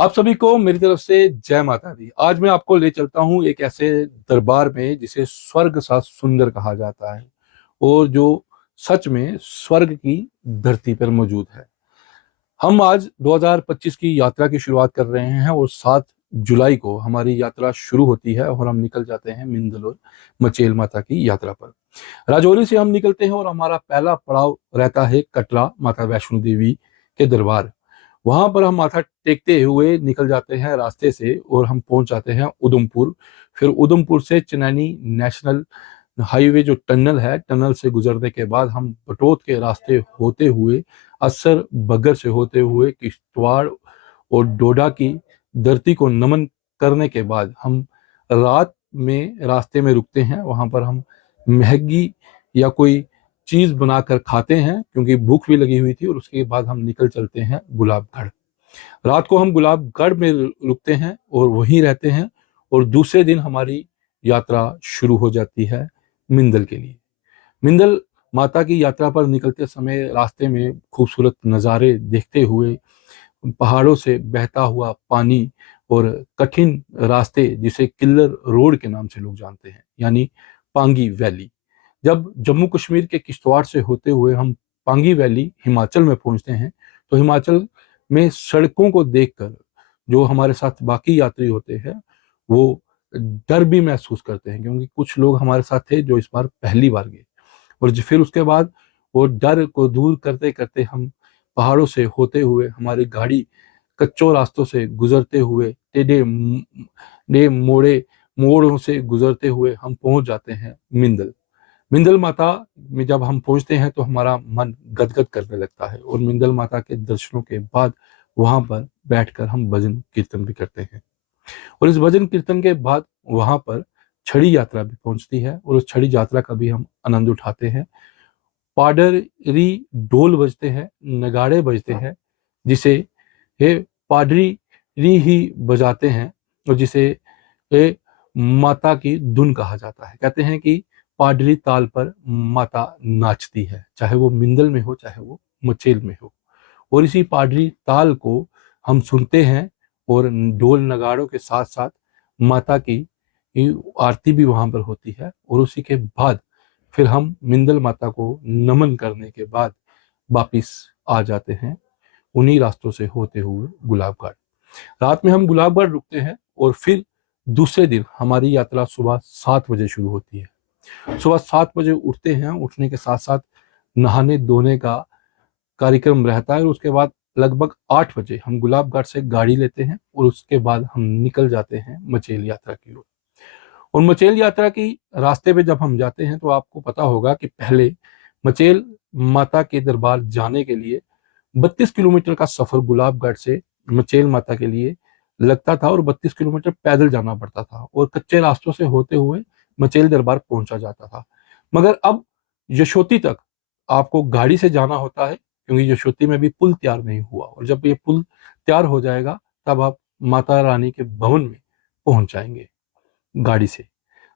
आप सभी को मेरी तरफ से जय माता दी। आज मैं आपको ले चलता हूँ एक ऐसे दरबार में जिसे स्वर्ग सा सुंदर कहा जाता है और जो सच में स्वर्ग की धरती पर मौजूद है। हम आज 2025 की यात्रा की शुरुआत कर रहे हैं और 7 जुलाई को हमारी यात्रा शुरू होती है और हम निकल जाते हैं मिंदल और मचेल माता की यात्रा पर। राजौरी से हम निकलते हैं और हमारा पहला पड़ाव रहता है कटरा माता वैष्णो देवी के दरबार। वहां पर हम माथा टेकते हुए निकल जाते हैं रास्ते से और हम पहुंच जाते हैं उधमपुर। फिर उधमपुर से चनैनी नेशनल हाईवे जो टनल है, टनल से गुजरने के बाद हम बटोत के रास्ते होते हुए असर बगर से होते हुए किश्तवाड़ और डोडा की धरती को नमन करने के बाद हम रात में रास्ते में रुकते हैं। वहां पर हम मैगी या कोई चीज बनाकर खाते हैं क्योंकि भूख भी लगी हुई थी और उसके बाद हम निकल चलते हैं गुलाबगढ़। रात को हम गुलाबगढ़ में रुकते हैं और वहीं रहते हैं और दूसरे दिन हमारी यात्रा शुरू हो जाती है मिंदल के लिए। मिंदल माता की यात्रा पर निकलते समय रास्ते में खूबसूरत नज़ारे देखते हुए, पहाड़ों से बहता हुआ पानी और कठिन रास्ते जिसे किल्लर रोड के नाम से लोग जानते हैं, यानी पांगी वैली। जब जम्मू कश्मीर के किश्तवाड़ से होते हुए हम पांगी वैली हिमाचल में पहुंचते हैं तो हिमाचल में सड़कों को देखकर जो हमारे साथ बाकी यात्री होते हैं वो डर भी महसूस करते हैं, क्योंकि कुछ लोग हमारे साथ थे जो इस बार पहली बार गए। और फिर उसके बाद वो डर को दूर करते करते हम पहाड़ों से होते हुए हमारी गाड़ी कच्चों रास्तों से गुजरते हुए टेढ़े मोड़े मोड़ों से गुजरते हुए हम पहुंच जाते हैं मिंदल। मिंदल माता में जब हम पहुंचते हैं तो हमारा मन गदगद करने लगता है और मिंदल माता के दर्शनों के बाद वहां पर बैठकर हम भजन कीर्तन भी करते हैं। और इस भजन कीर्तन के बाद वहां पर छड़ी यात्रा भी पहुंचती है और उस छड़ी यात्रा का भी हम आनंद उठाते हैं। पाडरी ढोल बजते हैं, नगाड़े बजते हैं, जिसे ये पाडरी री ही बजाते हैं और जिसे ये माता की धुन कहा जाता है। कहते हैं कि पाडरी ताल पर माता नाचती है, चाहे वो मिंदल में हो चाहे वो मचेल में हो। और इसी पाडरी ताल को हम सुनते हैं और ढोल नगाड़ों के साथ साथ माता की आरती भी वहां पर होती है। और उसी के बाद फिर हम मिंदल माता को नमन करने के बाद वापिस आ जाते हैं उन्हीं रास्तों से होते हुए गुलाबगढ़। रात में हम गुलाबगढ़ रुकते हैं और फिर दूसरे दिन हमारी यात्रा सुबह 7 बजे शुरू होती है। सुबह 7 बजे उठते हैं, उठने के साथ साथ नहाने धोने का कार्यक्रम रहता है और उसके बाद लगभग 8 बजे हम गुलाबगढ़ से गाड़ी लेते हैं और उसके बाद हम निकल जाते हैं मचेल यात्रा की ओर। और मचेल यात्रा की रास्ते पे जब हम जाते हैं तो आपको पता होगा कि पहले मचेल माता के दरबार जाने के लिए 32 किलोमीटर का सफर गुलाबगढ़ से मचेल माता के लिए लगता था और 32 किलोमीटर पैदल जाना पड़ता था और कच्चे रास्तों से होते हुए मचेल दरबार पहुंचा जाता था। मगर अब यशोती तक आपको गाड़ी से जाना होता है क्योंकि यशोती में भी पुल तैयार नहीं हुआ और जब ये पुल तैयार हो जाएगा तब आप माता रानी के भवन में पहुंच जाएंगे गाड़ी से।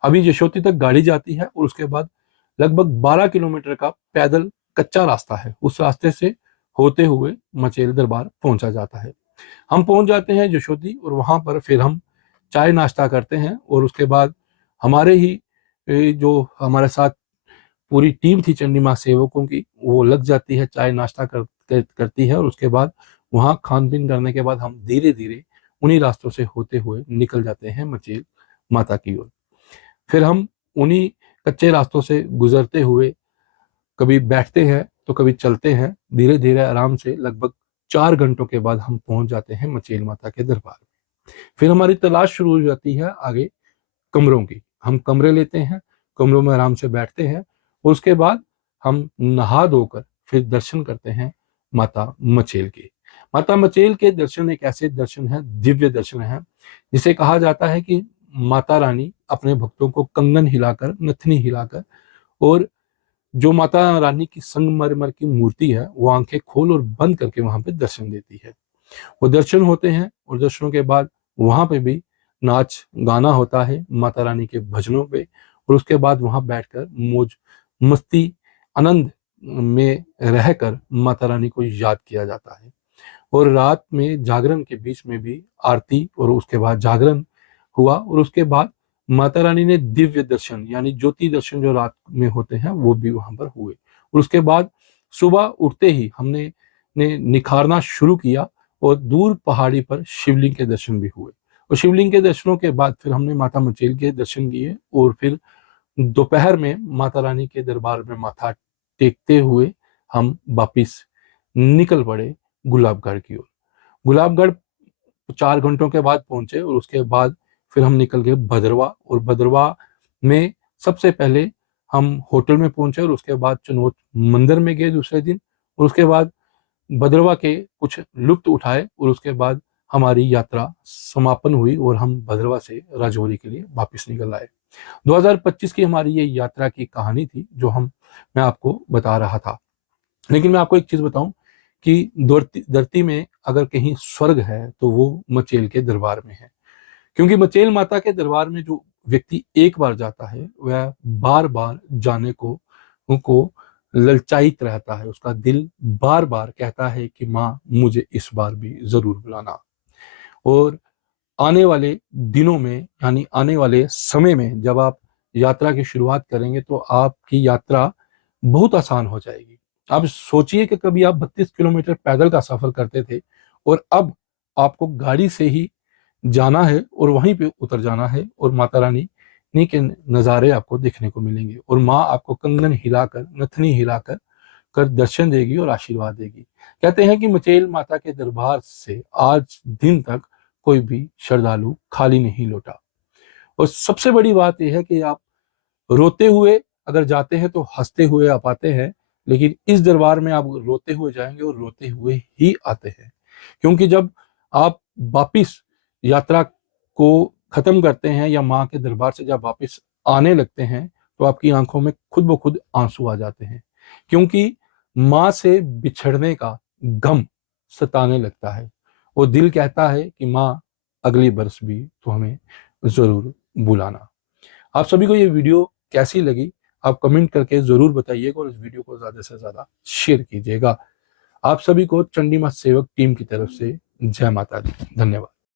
अभी यशोती तक गाड़ी जाती है और उसके बाद लगभग 12 किलोमीटर का पैदल कच्चा रास्ता है, उस रास्ते से होते हुए मचेल दरबार पहुंचा जाता है। हम पहुंच जाते हैं यशोती और वहां पर फिर हम चाय नाश्ता करते हैं और उसके बाद हमारे ही जो हमारे साथ पूरी टीम थी चंडी माँ सेवकों की, वो लग जाती है चाय नाश्ता करती है और उसके बाद वहाँ खान पीन करने के बाद हम धीरे धीरे उन्हीं रास्तों से होते हुए निकल जाते हैं मचेल माता की ओर। फिर हम उन्हीं कच्चे रास्तों से गुजरते हुए कभी बैठते हैं तो कभी चलते हैं, धीरे धीरे आराम से लगभग 4 घंटों के बाद हम पहुंच जाते हैं मचेल माता के दरबार में। फिर हमारी तलाश शुरू हो जाती है आगे कमरों की। हम कमरे लेते हैं, कमरों में आराम से बैठते हैं और उसके बाद हम नहा धोकर फिर दर्शन करते हैं माता मचेल के। माता मचेल के दर्शन एक ऐसे दर्शन है, दिव्य दर्शन है, जिसे कहा जाता है कि माता रानी अपने भक्तों को कंगन हिलाकर, नथनी हिलाकर और जो माता रानी की संगमरमर की मूर्ति है वो आंखें खोल और बंद करके वहां पे दर्शन देती है। वो दर्शन होते हैं और दर्शनों के बाद वहां पे भी नाच गाना होता है माता रानी के भजनों पे और उसके बाद वहां बैठकर मौज मस्ती आनंद में रहकर माता रानी को याद किया जाता है। और रात में जागरण के बीच में भी आरती और उसके बाद जागरण हुआ, और उसके बाद माता रानी ने दिव्य दर्शन यानी ज्योति दर्शन जो रात में होते हैं वो भी वहां पर हुए। और उसके बाद सुबह उठते ही हमने निखारना शुरू किया और दूर पहाड़ी पर शिवलिंग के दर्शन भी हुए। और शिवलिंग के दर्शनों के बाद फिर हमने माता मचेल के दर्शन किए, और फिर दोपहर में माता रानी के दरबार में माथा टेकते हुए हम वापिस निकल पड़े गुलाबगढ़ की ओर। गुलाबगढ़ 4 घंटों के बाद पहुंचे, और उसके बाद फिर हम निकल गए भद्रवा, और भद्रवा में सबसे पहले हम होटल में पहुंचे, और उसके बाद चुनौत मंदिर में गए दूसरे दिन, और उसके बाद भद्रवा के कुछ लुत्फ उठाए, और उसके बाद हमारी यात्रा समापन हुई और हम भद्रवा से राजौरी के लिए वापस निकल आए। 2025 की हमारी ये यात्रा की कहानी थी जो मैं आपको बता रहा था। लेकिन मैं आपको एक चीज बताऊं कि धरती में अगर कहीं स्वर्ग है तो वो मचेल के दरबार में है, क्योंकि मचेल माता के दरबार में जो व्यक्ति एक बार जाता है वह बार बार जाने को उनको ललचायित रहता है। उसका दिल बार बार कहता है कि माँ मुझे इस बार भी जरूर बुलाना। और आने वाले दिनों में यानी आने वाले समय में जब आप यात्रा की शुरुआत करेंगे तो आपकी यात्रा बहुत आसान हो जाएगी। आप सोचिए कि कभी आप 32 किलोमीटर पैदल का सफर करते थे, और अब आपको गाड़ी से ही जाना है और वहीं पे उतर जाना है, और माता रानी नी के नज़ारे आपको देखने को मिलेंगे, और माँ आपको कंगन हिलाकर नथनी हिलाकर दर्शन देगी और आशीर्वाद देगी। कहते हैं कि मचेल माता के दरबार से आज दिन तक कोई भी श्रद्धालु खाली नहीं लौटा। और सबसे बड़ी बात यह है कि आप रोते हुए अगर जाते हैं तो हंसते हुए आप आते हैं, लेकिन इस दरबार में आप रोते हुए जाएंगे और रोते हुए ही आते हैं। क्योंकि जब आप वापिस यात्रा को खत्म करते हैं या माँ के दरबार से जब वापिस आने लगते हैं तो आपकी आंखों में खुद ब खुद आंसू आ जाते हैं, क्योंकि माँ से बिछड़ने का गम सताने लगता है, और दिल कहता है कि माँ अगली बरस भी तो हमें जरूर बुलाना। आप सभी को ये वीडियो कैसी लगी आप कमेंट करके जरूर बताइएगा, और इस वीडियो को ज्यादा से ज्यादा शेयर कीजिएगा। आप सभी को चंडी मां सेवक टीम की तरफ से जय माता दी। धन्यवाद।